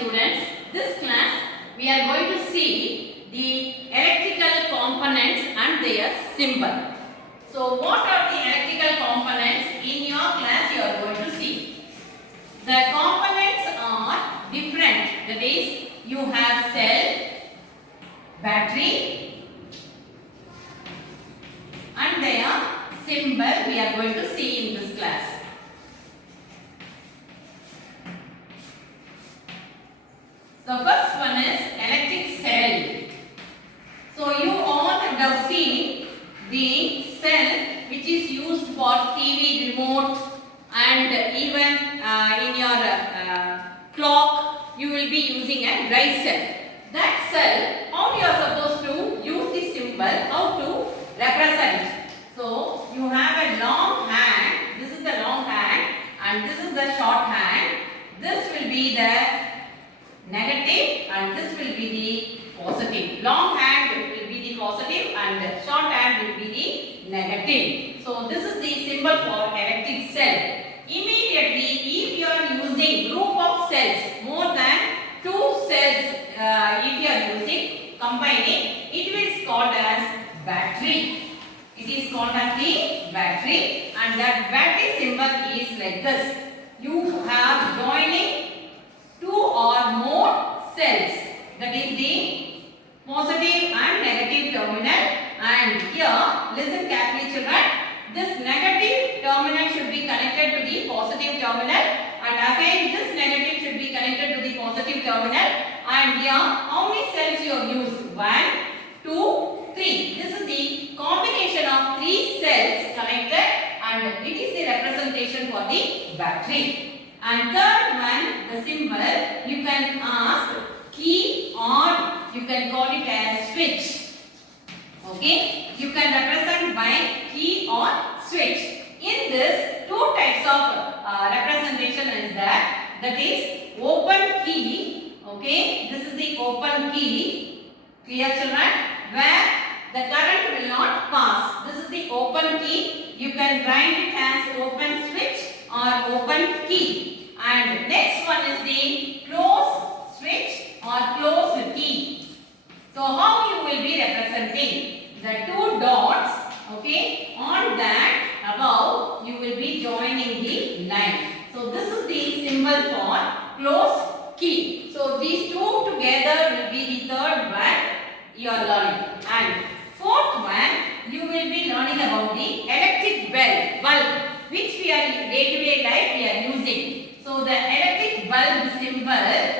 students, this class we are going to see the electrical components and their symbol. So what are the electrical components in your class you are going to see? The components are different. That is, you have cell, battery and their symbol we are going to see in this class. The first one is electric cell. So you all have seen the cell which is used for TV remote and even in your clock you will be using a dry cell. That cell, how you are supposed to use this symbol, how to represent. So you have a long hand, this is the long hand and this is the short hand. This will be the negative and this will be the positive. Long hand will be the positive and short hand will be the negative. So this is the symbol for electric cell. Immediately if you are using group of cells, more than 2 cells if you are using, combining, it is called as battery. It is called as the battery and that battery symbol is like this. You have joining 2 or more cells, that is the positive and negative terminal, and here listen carefully children, this negative terminal should be connected to the positive terminal and again this negative should be connected to the positive terminal, and here how many cells you have used? 1, 2, 3. This is the combination of 3 cells connected and it is the representation for the battery. And third one, the symbol, you can ask key or you can call it as switch. Okay, you can represent by key or switch. In this, 2 types of representation is that is open key. Okay, this is the open key. Clear children? Where the current will not pass. This is the open key. You can write it as open switch or open key. And next one is the close switch or closed key. So how you will be representing the 2 dots, okay, on that above you will be joining the line. So this is the symbol for closed key. So these 2 together will be the third one you are learning. And fourth one you will be learning about the electric bulb which we are in day-to-day life we are using. So the electric bulb symbol